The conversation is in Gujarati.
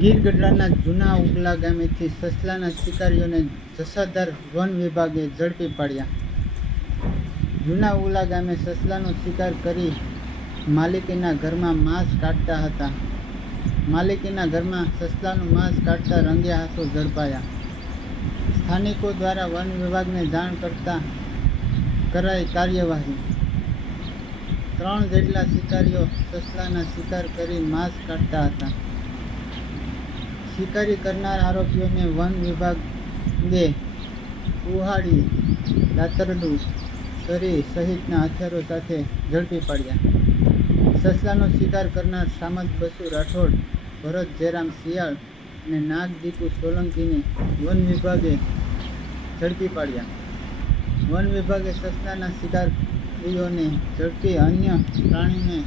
ગીર ગઢડાના જૂના ઉગલા ગામેથી સસલાના શિકારીઓને જસાધાર વન વિભાગે ઝડપી પાડ્યા. જૂના ઉગલા ગામે સસલાનો શિકાર કરી માલિકીના ઘરમાં માંસ કાઢતા હતા. માલિકીના ઘરમાં સસલાનું માંસ કાઢતા રંગે હાથો ઝડપાયા. સ્થાનિકો દ્વારા વન વિભાગને જાણ કરતા કરાઈ કાર્યવાહી. 3 જેટલા શિકારીઓ સસલાના શિકાર કરી માંસ કાઢતા હતા. શિકારી કરનાર આરોપીઓને વન વિભાગે કુહાડી, દાતરડું, છરી સહિતના હથિયારો સાથે ઝડપી પાડ્યા. સસલાનો શિકાર કરનાર સામંત બસુ રાઠોડ, ભરત જયરામ શિયાળ અને નાગ દીપુ સોલંકીને વન વિભાગે ઝડપી પાડ્યા. વન વિભાગે સસલાના શિકારીઓને ઝડપી અન્ય પ્રાણીને